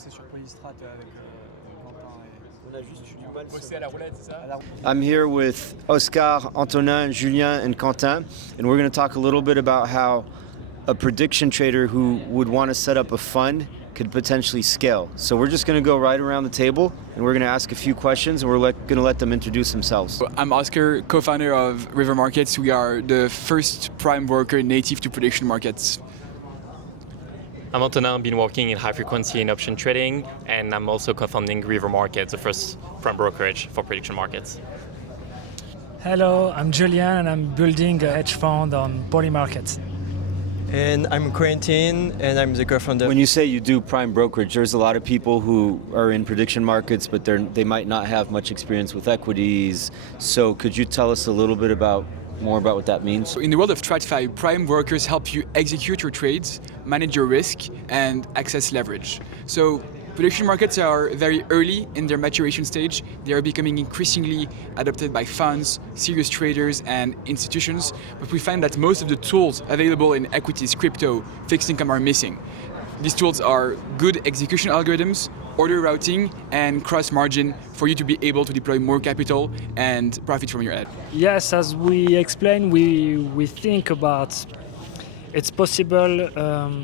bossé sur Polystrat avec Quentin et On a juste eu du mal. bossé à la roulette, c'est ça? I'm here with Oscar, Antonin, Julien, and Quentin, and we're going to talk a little bit about how a prediction trader who would want to set up a fund could potentially scale. So we're just going to go right around the table, and we're going to ask a few questions, and we're going to let them introduce themselves. I'm Oscar, co-founder of River Markets. We are the first prime broker native to prediction markets. I'm Antonin, I've been working in high frequency and option trading, and I'm also co-founding River Markets, the first prime brokerage for prediction markets. Hello, I'm Julian and I'm building a hedge fund on poly markets. And I'm Quentin, and I'm the co-founder. When you say you do prime brokerage, there's a lot of people who are in prediction markets, but they might not have much experience with equities. So could you tell us a little bit more about what that means? In the world of TradFi, prime brokers help you execute your trades, manage your risk, and access leverage. So prediction markets are very early in their maturation stage. They are becoming increasingly adopted by funds, serious traders, and institutions. But we find that most of the tools available in equities, crypto, fixed income are missing. These tools are good execution algorithms, order routing, and cross margin for you to be able to deploy more capital and profit from your ad. Yes, as we explained, we think about it's possible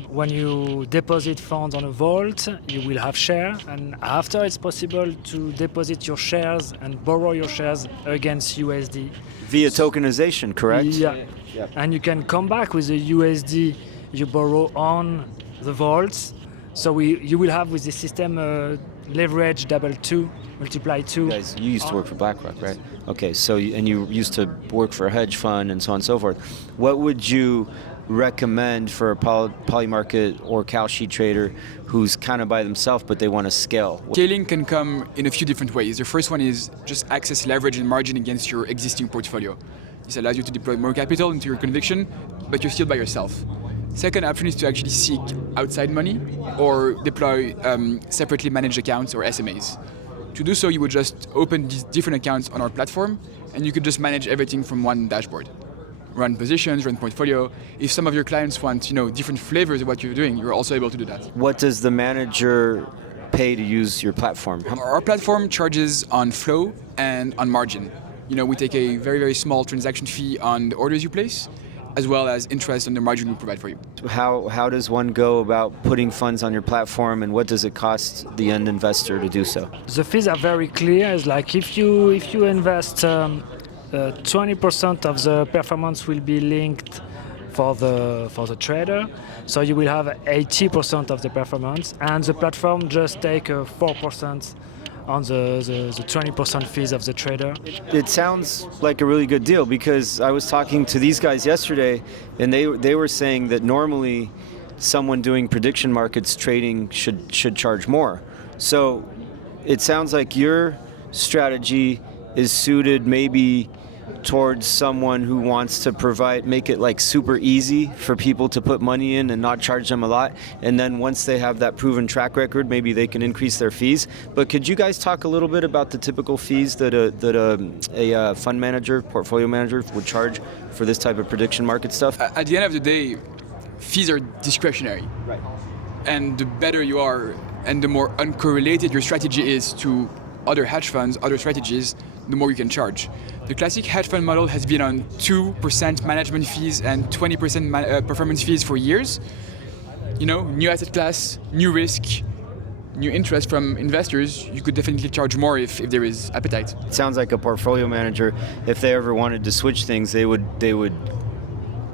when you deposit funds on a vault, you will have share, and after it's possible to deposit your shares and borrow your shares against USD. Via tokenization, correct? Yeah. And you can come back with the USD you borrow on the vaults. So you will have with this system leverage double 2, multiply 2. Guys, you used to work for BlackRock, right? Okay, so you used to work for a hedge fund and so on and so forth. What would you recommend for a poly market or cow sheet trader who's kind of by themselves but they want to scale? Scaling can come in a few different ways. The first one is just access leverage and margin against your existing portfolio. This allows you to deploy more capital into your conviction, but you're still by yourself. Second option is to actually seek outside money or deploy separately managed accounts or SMAs. To do so, you would just open these different accounts on our platform, and you could just manage everything from one dashboard. Run positions, run portfolio. If some of your clients want, different flavors of what you're doing, you're also able to do that. What does the manager pay to use your platform? Our platform charges on flow and on margin. We take a very, very small transaction fee on the orders you place, as well as interest on the margin we provide for you. How does one go about putting funds on your platform, and what does it cost the end investor to do so? The fees are very clear. It's like if you invest 20% of the performance will be linked for the trader, so you will have 80% of the performance, and the platform just take 4% on the 20% fees of the trader. It sounds like a really good deal, because I was talking to these guys yesterday, and they were saying that normally someone doing prediction markets trading should charge more. So it sounds like your strategy is suited maybe towards someone who wants to make it like super easy for people to put money in and not charge them a lot. And then once they have that proven track record, maybe they can increase their fees. But could you guys talk a little bit about the typical fees that a fund manager, portfolio manager would charge for this type of prediction market stuff? At the end of the day, fees are discretionary. Right. And the better you are and the more uncorrelated your strategy is to other hedge funds, other strategies, the more you can charge. The classic hedge fund model has been on 2% management fees and 20% performance fees for years. New asset class, new risk, new interest from investors, you could definitely charge more if there is appetite. It sounds like a portfolio manager, if they ever wanted to switch things, they would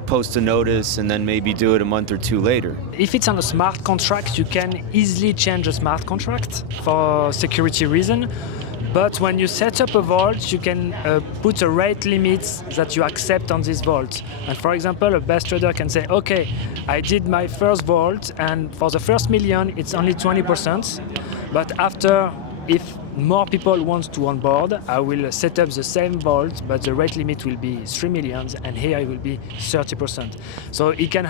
post a notice and then maybe do it a month or two later. If it's on a smart contract, you can easily change a smart contract for security reason. But when you set up a vault, you can put a rate limit that you accept on this vault. And for example, a best trader can say, okay, I did my first vault, and for the first million, it's only 20%. But after, if more people want to onboard, I will set up the same vault, but the rate limit will be 3 million, and here it will be 30%. So we can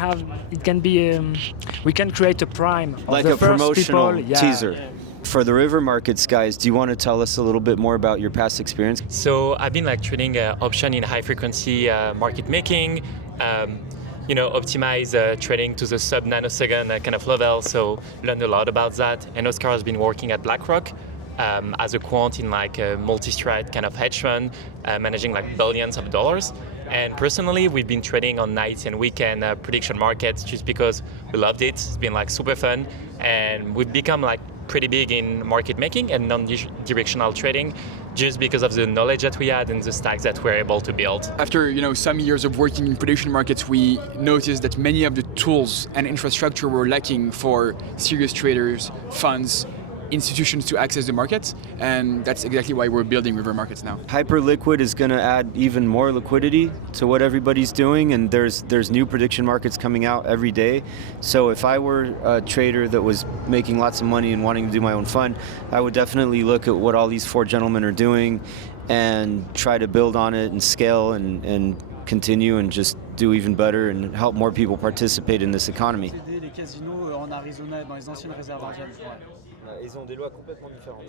create a prime of like the a first promotional people, teaser. For the River Markets guys, do you want to tell us a little bit more about your past experience? So I've been trading option in high frequency market making. optimize trading to the sub nanosecond kind of level. So learned a lot about that. And Oscar has been working at BlackRock as a quant in like a multi-strat kind of hedge fund, managing like billions of dollars. And personally, we've been trading on nights and weekend prediction markets just because we loved it. It's been like super fun, and we've become like pretty big in market making and non-directional trading just because of the knowledge that we had and the stacks that we're able to build. After some years of working in prediction markets, we noticed that many of the tools and infrastructure were lacking for serious traders, funds, institutions to access the markets, and that's exactly why we're building River Markets now. Hyperliquid is going to add even more liquidity to what everybody's doing, and there's new prediction markets coming out every day. So if I were a trader that was making lots of money and wanting to do my own fund, I would definitely look at what all these four gentlemen are doing and try to build on it and scale and continue and just do even better and help more people participate in this economy. Les casinos en Arizona, dans les anciennes réserves indiennes. Ils ont des lois complètement différentes.